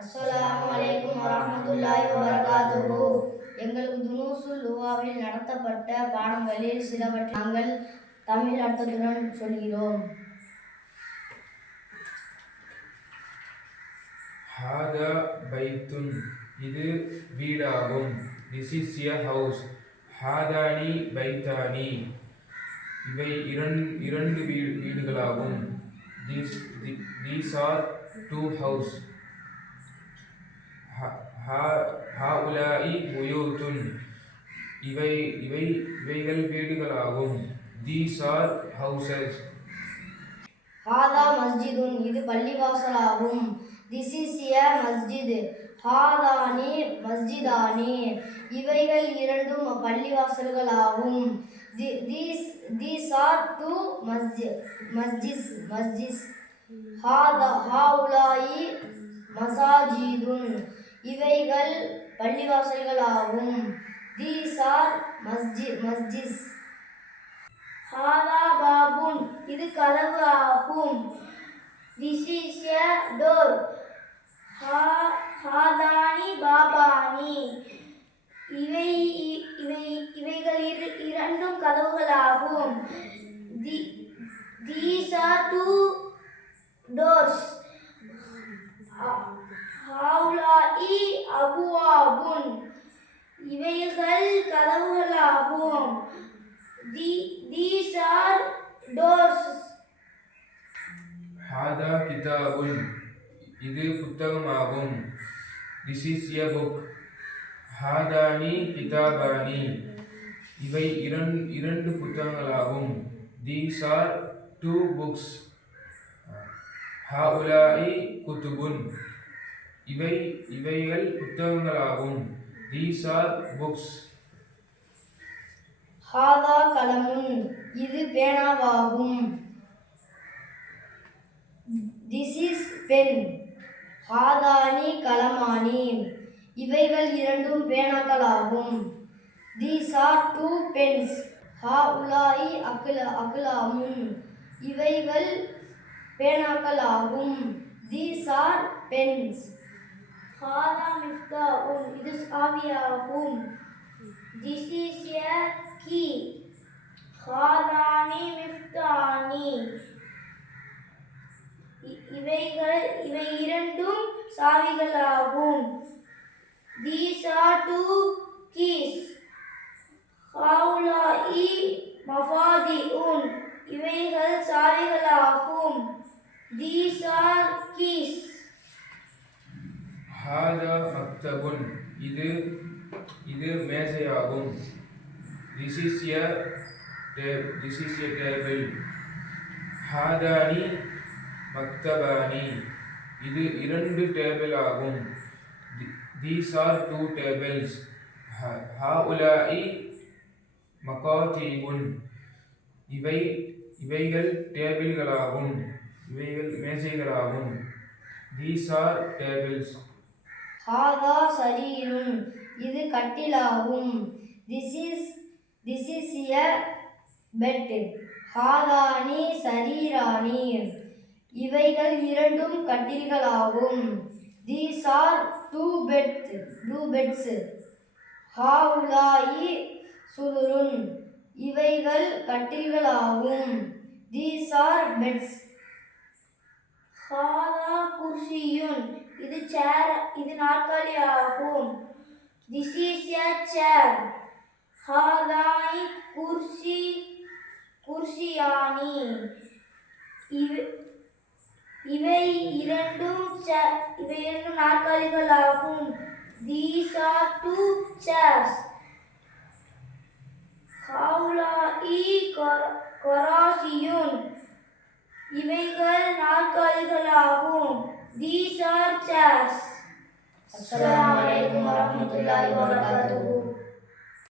அஸ்ஸலாமு அலைக்கும் வரஹ்மத்துல்லாஹி வபரகாத்துஹு. எங்களுக்கு துனூசுல் லுவாவில் நடத்தப்பட்ட பாடங்களில் சிலவற்றை நாங்கள் தமிழ் அர்த்தத்துடன் சொல்கிறோம். ஹாதா பைத்துன். இது வீடாகும். திஸ் இஸ் எ ஹவுஸ் ஹாதானி பைத்தானி. இவை இரண்டு இரண்டு வீ- வீடுகளாகும். These these are two house ஹாஉலாஇ புயூத்துன். இவை இவை இவைகள் வீடுகளாகும். These are houses. ஹாதா மஸ்ஜிதுன் இது பள்ளிவாசலாகும். திஸ் இஸ் எ மஸ்ஜித். ஹாதானி மஸ்ஜிதானி. இவைகள் இரண்டும் பள்ளிவாசல்களாகும். These these are two masjid masjids masjids. ஹாதா ஹாவுலாயி மசாஜிதுன். இவைகள் பள்ளிவாசல்களாகும். தீஸ் ஆர் மஸ்ஜித் மஸ்ஜிஸ். ஹாதா பாபுன் இது கதவு ஆகும். திஸ் இஸ் எ டோர் ஹாதானி பாபானி. இவை இவை இவைகள் இரு இரண்டும் கதவுகளாகும். These are two doors. அபுவாபுன். இவைகள் கதவுகளாகும். தீஸ் ஆர் டோர்ஸ் ஹாதா கிதாபுன். இது புத்தகமாகும். திஸ் இஸ் எ புக் ஹாதானி கிதாபானி. இவை இரண்டு இரண்டு புத்தகங்களாகும். தீஸ் ஆர் டூ புக்ஸ் ஹாவுலாயி குத்துபுன் இவை இவைகள் புத்தகங்களாகும். தீஸ் ஆர் புக்ஸ் ஹாதா கலமுன் இது பேனாவாகும். திஸ் இஸ் பென் ஹாதானி கலமானி. இவைகள் இரண்டும் பேனாக்களாகும். தீஸ் ஆர் டூ பென்ஸ் ஹா உலாயி அக்ல அகுலாமும் இவைகள் பேனாக்களாகும். தீஸ் ஆர் பென்ஸ் ஹாதா மிஃப்தாவுன் இது சாவியாகும். திஸ் இஸ் எ கீ ஹாதானி மிஃப்தானி இ- இவைகள் இவை இரண்டும் சாவிகளாகும். தீஸ் ஆர் டூ கீஸ் ஹவுலா இ மஃபாதி உன் இவைகள் சாவிகளாகும். தீஸ் ஆர் ஹாதா மக்தபுன் இது இது மேசையாகும். This is a this is a table ஹாதானி மக்தபானி. இது இரண்டு டேபிள் ஆகும் தீஸ் ஆர் டூ டேபிள்ஸ் ஹாஉலாஇ மகாதீபுன். இவை இவைகள் டேபிள்களாகும். இவைகள் மேசைகளாகும். தீஸ் ஆர் டேபிள்ஸ் ஹாதா சரீரும் இது கட்டிலாகும். This is this is a bed ஹாதானி சரீராணி. இவைகள் இரண்டும் கட்டில்களாகும். These are two bed two beds ஹாவுலாயி சுதுருன் இவைகள் கட்டில்களாகும். தீஸ் ஆர் பெட்ஸ் ஹாதா குர்சியுன் இது சேர் இது நாற்காலி ஆகும். திஸ் இஸ் எ சேர் ஹாதாய் குர்சி குர்சியானி. இவை இரண்டும் இவை இரண்டும் நாற்காலிகள் ஆகும். தீஸ் ஆர் டூ சேர்ஸ் ஹவுலாஇ கொராசியுன். இவைகள் நாற்காலிகளாகும் ஆகும். ஆர் சேர்ஸ் அஸ்ஸலாமு அலைக்கும் வரஹ்மத்துல்லாஹி வபரகாத்துஹு